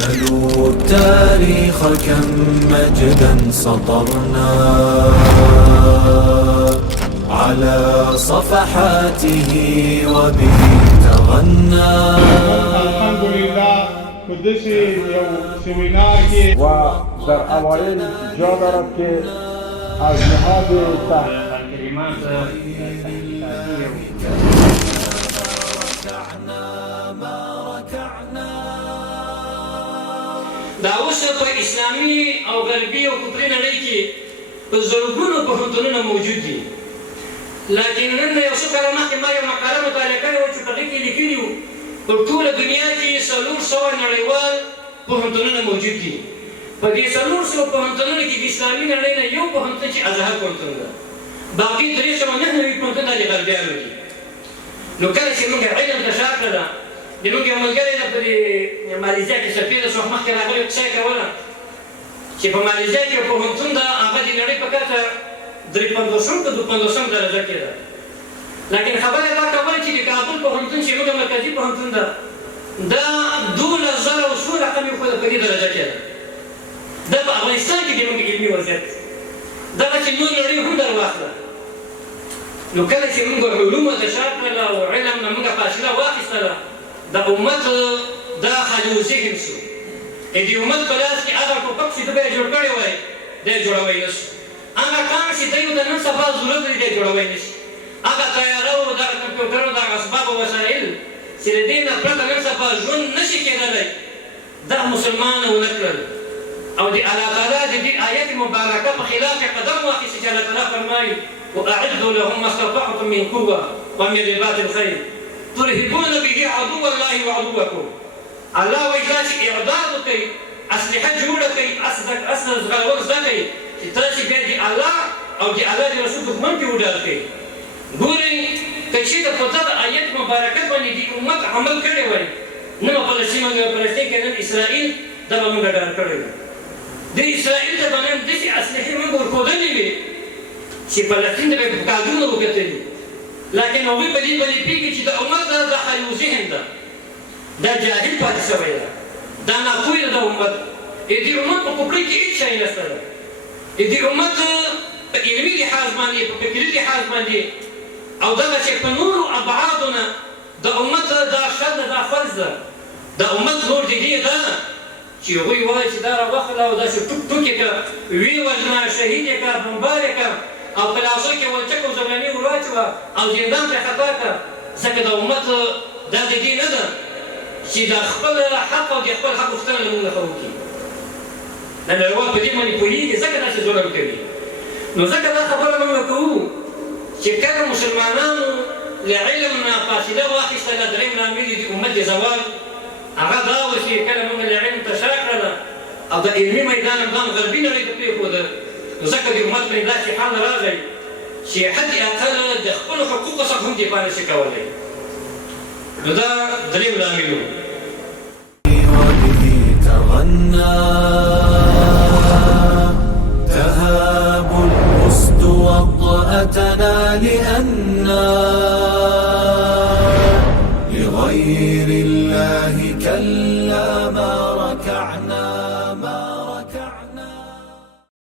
سلوا التاريخ كم مجدا سطرنا على صفحاته وبه تغنى. الحمد لله په داسې یو سیمینار کې و در اوایل جا دارد که از نهاد کلمات دا اوس په اسلامي او غربي او کفري نړۍ کې په زرګونو پوهنتونونه موجود دي، لکن نن یو څو کاله مخکې ما یو مقاله مطالعه کړې وه چې په هغې کې لیکلي وو په ټوله دنیا کې 400 نړیوال پوهنتونونه موجود دي. په دې 400 پوهنتونونو کې د اسلامي نړۍ نه یو پوهنتون چې ازهر پوهنتون ده، باقي 399 پوهنتونونه د غربیانو دي. نو کله چې موږ علم ته شا کړله، زموږ یو ملګری ده په مالیزیا کې سفیر څه وخت مخکې راغلی کیسه یې کوله چې په مالیزیا کې یو پوهنتون ده، هغه د نړۍ په کچه 53 که 52 درجه کې ده، لیکن خبره دا کوله چې د کابل پوهنتون چې موږ مرکزي پوهنتون ده دا 12000 څو رقم یې په دې درجه کې ده. دا په افغانستان کې زموږ علمي وضعیت دغه چې نور نړۍ هم در واخله. نو کله چې موږ علومو ته شا کړله او علم نه موږ فاصله واخیستله، د امت دا خالي ذهن شو. د امت په لاس کې هغه ټوپک چې ده به یې جوړ کړی وای دی یې جوړوی نه شو، هغه کار چې دی د نن سبا ضرورت دی دی یې جوړوی نه شي، هغه طیاره او دغه کمپیوټر او دغه اسباب او وسایل چې د دې نه پرته نن سبا ژوند نه شي کېدلی، دا مسلمان ونه کړل. او د الله تعالی د دې آیت مبارکه په خلاف یې قدم واخیست چې الله تعالی فرمایي واعدوا لهم ما استطعتم من قوه ومن رباط الخيل ترهبون به عدو الله وعدوكم. الله وایي دا چې اعداد وکړئ، اسلحه جوړه کړئ، اسلحه ځغلول زده کړئ چې تاسې بیا د الله او د الله د رسول دښمن پرې وډار کړئ. ګورئ که چېرته په دغه آیت مبارکه باندې د امت عمل کړی وای، نه به فلسطین کې نن اسرائیل دا به موږ ډار کړی وای. د اسرائیل ته به نن داسې اسلحې موږ ورښودلې وې چې فلسطین ته به یې په کادرونه وکتلي، لیکن هغوی په دې باندې پوهېږي چې د امت دا خالي ذهن ده، دا جاهل پاتې شوی ده، دا ناپوهه ده د امت. د دې امت په کفرۍ کې هېڅ شی نشته ده. د دې امت په علمي لحاظ باندې، په فکري لحاظ باندې او دغه چې په نورو ابعادو نه د امت دا شر ده، دا فرض ده. د امت نور د دې ده چې هغوی وایي چې دا راوخله او داسې ټوک ټوک یې کړه، ویې وژنه، شهید یې کړه، بمبار یې کړه او په لاسو کې ولچک او زولنې ور واچوه او زندان پرې خطا کړه، ځکه د امت دا د دې نه ده چې د خپل حق او د خپل حق غوښتنه له موږ څخه وکړي. دا نړیوال په دې باندې پوهېږي، ځکه داسې ظلم کوي. نو ځکه دا خبره موږ کوو چې کله مسلمانانو له علم نه فاصله واخیستله، درېیم لامل یې د امت د زوال هغه دا و چې کله موږ له علم ته شا کړله او د علمي میدان همدام غربي نړۍ ته پرېښوده، نو ځکه د امت باندې داسې حال راغی چې حد اقل د خپلو حقوقو څخه هم دفاع نشي کولی. نو دا درېیم لامل و. وبه تغنى تهاب الأسد وطأتنا لأننا لغير